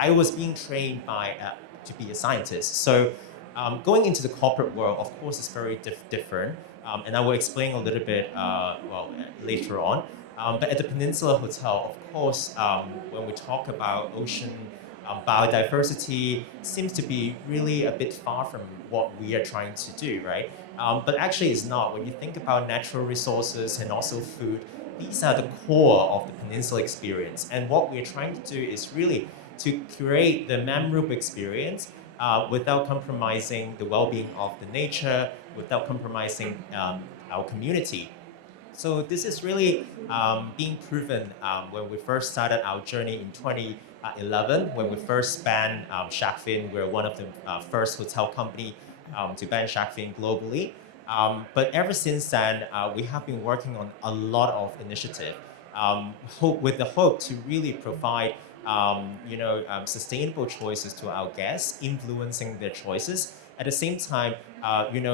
I was being trained to be a scientist. So going into the corporate world, of course, is very different. And I will explain a little bit later on. But at the Peninsula Hotel, of course, when we talk about ocean biodiversity, seems to be really a bit far from what we are trying to do, right? But actually, it's not. When you think about natural resources and also food, these are the core of the Peninsula experience. And what we're trying to do is really to create the memorable experience without compromising the well-being of the nature, without compromising our community. So this is really being proven when we first started our journey in 2011, when we first banned shark fin. We're one of the first hotel company to ban shark fin globally. But ever since then, we have been working on a lot of initiative, with the hope to really provide sustainable choices to our guests, influencing their choices. At the same time,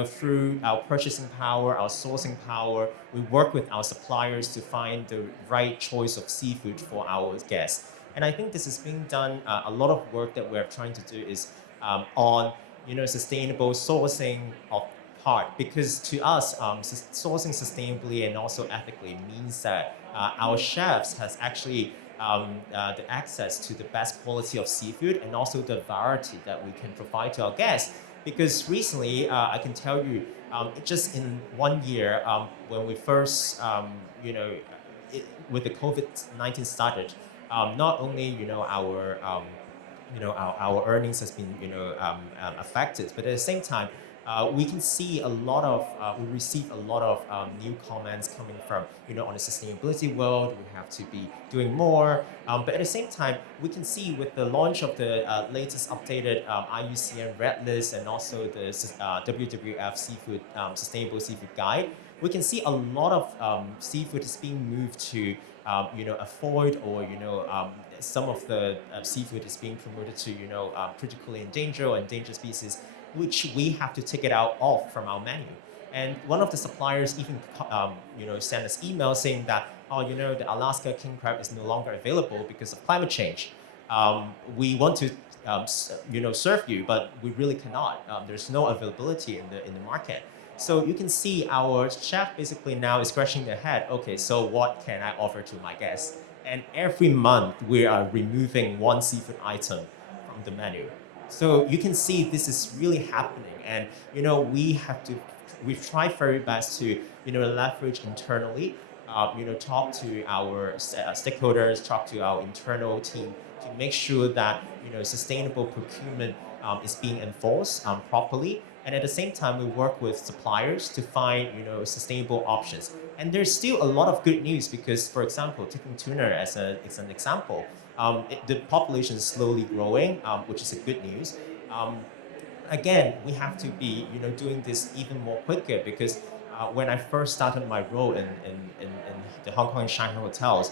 through our purchasing power, our sourcing power, we work with our suppliers to find the right choice of seafood for our guests. And I think this is being done. A lot of work that we're trying to do is on sustainable sourcing of part, because to us, sourcing sustainably and also ethically means that our chefs has actually the access to the best quality of seafood and also the variety that we can provide to our guests. Because recently, I can tell you, just in 1 year, when we first, with the COVID-19 started, not only our earnings has been affected, but at the same time, we can see a lot of we receive a lot of new comments coming from on the sustainability world. We have to be doing more, but at the same time, we can see with the launch of the latest updated IUCN Red List and also the WWF Seafood Sustainable Seafood Guide, we can see a lot of seafood is being moved to avoid, or some of the seafood is being promoted to critically endangered or endangered species, which we have to take it out off from our menu. And one of the suppliers even sent us email saying that the Alaska king crab is no longer available because of climate change. We want to serve you, but we really cannot. There's no availability in the market. So you can see our chef basically now is scratching their head. Okay, so what can I offer to my guests? And every month we are removing one seafood item from the menu. So you can see this is really happening, and we've tried very best to leverage internally, talk to our stakeholders, talk to our internal team to make sure that sustainable procurement is being enforced properly. And at the same time, we work with suppliers to find sustainable options. And there's still a lot of good news because, for example, taking tuna as an example, the population is slowly growing, which is a good news. Again, we have to be doing this even more quicker because when I first started my role in the Hong Kong and Shanghai hotels,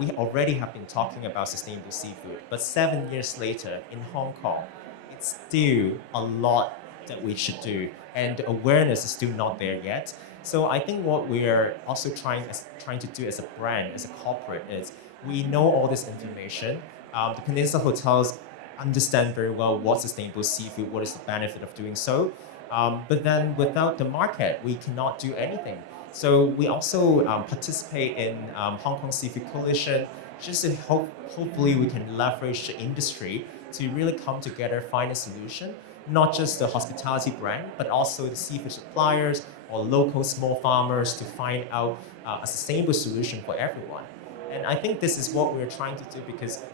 we already have been talking about sustainable seafood. But 7 years later in Hong Kong, it's still a lot that we should do, and the awareness is still not there yet. So I think what we're also trying to do as a brand, as a corporate, is we know all this information. The Peninsula Hotels understand very well what sustainable seafood, what is the benefit of doing so. But then without the market, we cannot do anything. So we also participate in Hong Kong Seafood Coalition, just to hopefully we can leverage the industry to really come together, find a solution, not just the hospitality brand, but also the seafood suppliers or local small farmers to find out a sustainable solution for everyone. And I think this is what we're trying to do because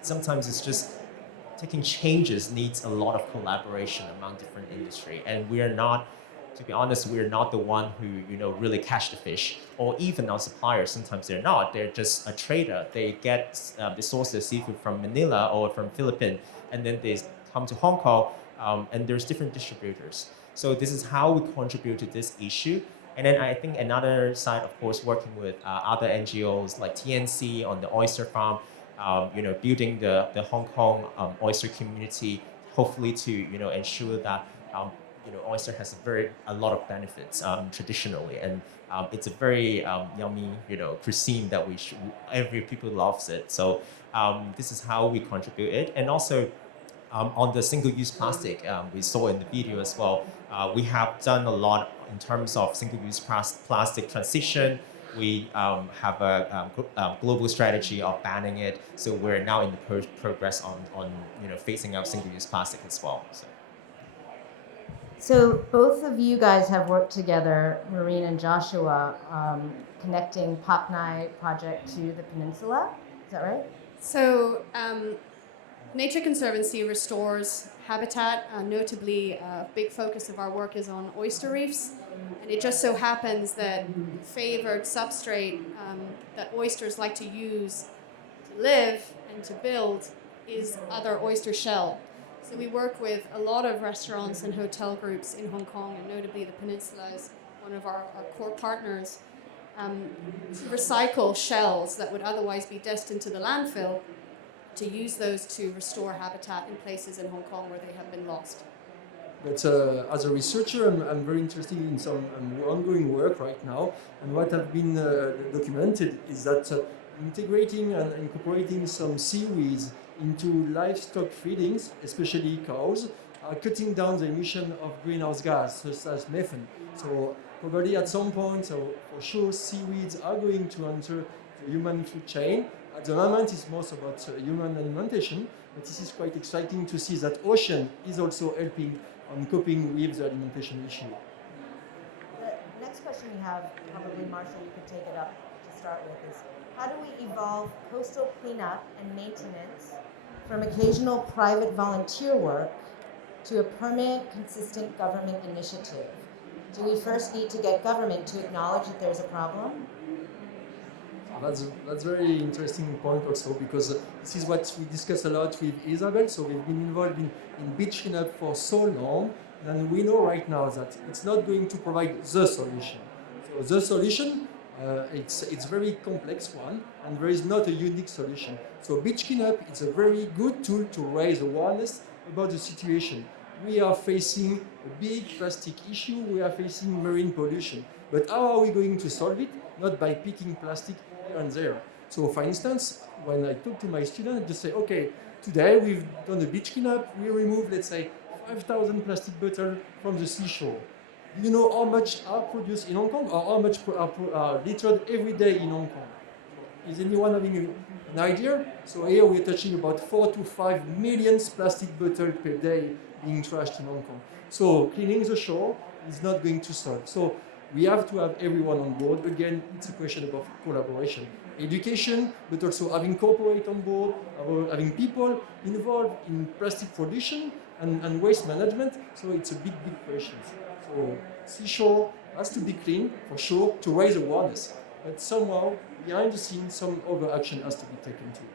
sometimes it's just taking changes needs a lot of collaboration among different industry. And we are not, to be honest, we're not the one who really catch the fish, or even our suppliers. Sometimes they're not. They're just a trader. They they source their seafood from Manila or from Philippines, and then they come to Hong Kong, and there's different distributors. So this is how we contribute to this issue. And then I think another side, of course, working with other NGOs like TNC on the oyster farm, building the Hong Kong oyster community, hopefully to ensure that oyster has a lot of benefits traditionally, and it's a very yummy, cuisine that every people loves it. So this is how we contribute it, and also on the single-use plastic, we saw in the video as well, we have done a lot in terms of single-use plastic transition. We have a global strategy of banning it, so we're now in the progress on phasing out single-use plastic as well. So both of you guys have worked together, Maureen and Joshua, connecting Paknai project to the peninsula. Is that right? So Nature Conservancy restores habitat. Notably, a big focus of our work is on oyster reefs. And it just so happens that the favored substrate that oysters like to use to live and to build is other oyster shell. So we work with a lot of restaurants and hotel groups in Hong Kong, and notably the Peninsula is one of our core partners, to recycle shells that would otherwise be destined to the landfill, to use those to restore habitat in places in Hong Kong where they have been lost. But as a researcher, I'm very interested in some ongoing work right now, and what have been documented is that integrating and incorporating some seaweeds into livestock feedings, especially cows, are cutting down the emission of greenhouse gas, such as methane. So probably at some point, so for sure, seaweeds are going to enter the human food chain. At the moment, it's most about human alimentation, but this is quite exciting to see that ocean is also helping on coping with the alimentation issue. The next question we have, probably Marshall, you could take it up to start with, is how do we evolve coastal cleanup and maintenance from occasional private volunteer work to a permanent, consistent government initiative? Do we first need to get government to acknowledge that there's a problem? That's a very interesting point also, because this is what we discuss a lot with Isabel. So we've been involved in beach cleanup for so long, and we know right now that it's not going to provide the solution. So the solution, it's a very complex one, and there is not a unique solution. So beach cleanup is a very good tool to raise awareness about the situation. We are facing a big plastic issue, we are facing marine pollution. But how are we going to solve it? Not by picking plastic here and there. So for instance, when I talk to my students, I just say, okay, today we've done a beach cleanup, we remove, let's say, 5,000 plastic bottles from the seashore. Do you know how much are produced in Hong Kong, or how much are littered every day in Hong Kong? Is anyone having an idea? So here we're touching about 4 to 5 million plastic bottles per day being trashed in Hong Kong. So cleaning the shore is not going to solve. So we have to have everyone on board. Again, it's a question about collaboration. Education, but also having corporate on board, having people involved in plastic production and waste management. So it's a big, big question. So seashore has to be clean, for sure, to raise awareness. But somehow, behind the scenes, some other action has to be taken too.